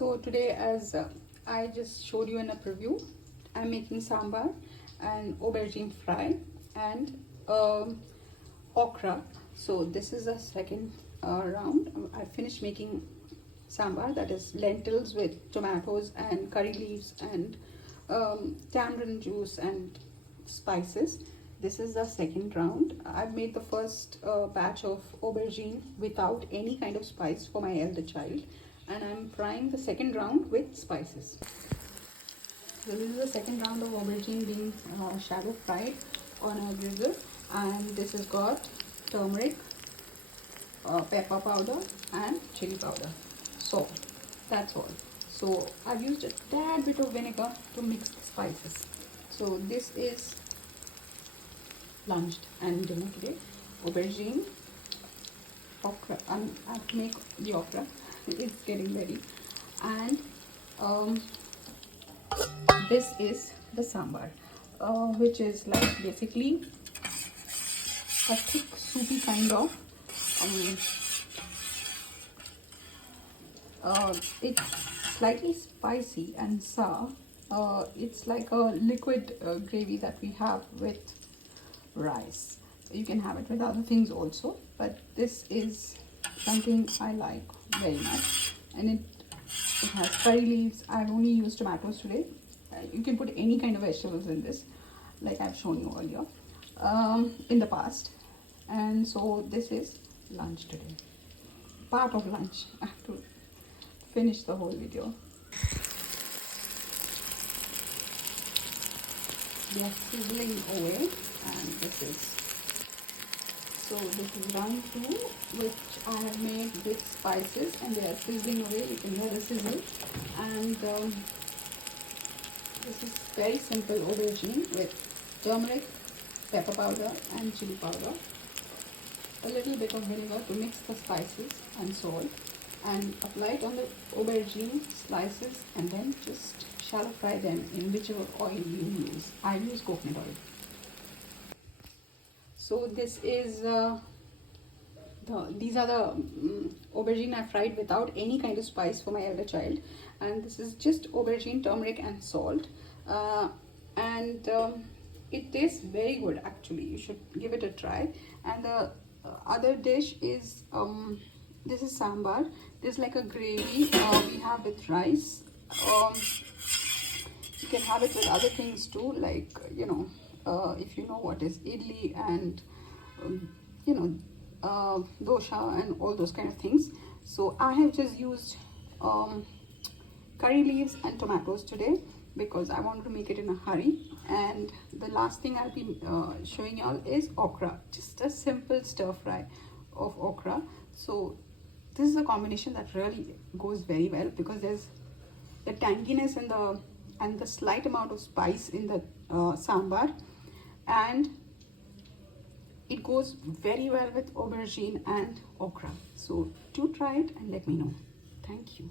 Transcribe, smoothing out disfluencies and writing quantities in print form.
So today, as I just showed you in a preview, I'm making sambar and aubergine fry and okra. So this is a second round. I finished making sambar, that is lentils with tomatoes and curry leaves and tamarind juice and spices. This is the second round. I've made the first batch of aubergine without any kind of spice for my elder child, and I'm frying the second round with spices. So this is the second round of aubergine being shallow fried on a griddle, and this has got turmeric, pepper powder and chili powder. So that's all. So I've used a tad bit of vinegar to mix the spices. So this is lunch and dinner today. Aubergine, okra. I have to make the okra. It's getting ready, and this is the sambar, which is like basically a thick soupy kind of. It's slightly spicy and sour. It's like a liquid gravy that we have with rice. You can have it with other things also, but this is something I like very much, and it has curry leaves. I've only used tomatoes today. You can put any kind of vegetables in this, like I've shown you earlier in the past. And so this is lunch today, part of lunch. I have to finish the whole video. They are sizzling away, and this is round 2, which I have made with spices, and they are sizzling away. You can hear the sizzle. And this is very simple aubergine with turmeric, pepper powder and chili powder, a little bit of vinegar to mix the spices and salt, and apply it on the aubergine slices, and then just shallow fry them in whichever oil you use. I use coconut oil. So this is these are the aubergine I fried without any kind of spice for my elder child, and this is just aubergine, turmeric and salt, and it tastes very good actually. You should give it a try. And the other dish is this is sambar. This is like a gravy we have with rice. You can have it with other things too, like if you know what is idli and dosha and all those kind of things. So I have just used curry leaves and tomatoes today because I wanted to make it in a hurry. And the last thing I'll be showing y'all is okra, just a simple stir fry of okra. So this is a combination that really goes very well because there's the tanginess and the slight amount of spice in the sambar, and it goes very well with aubergine and okra. So do try it and let me know. Thank you.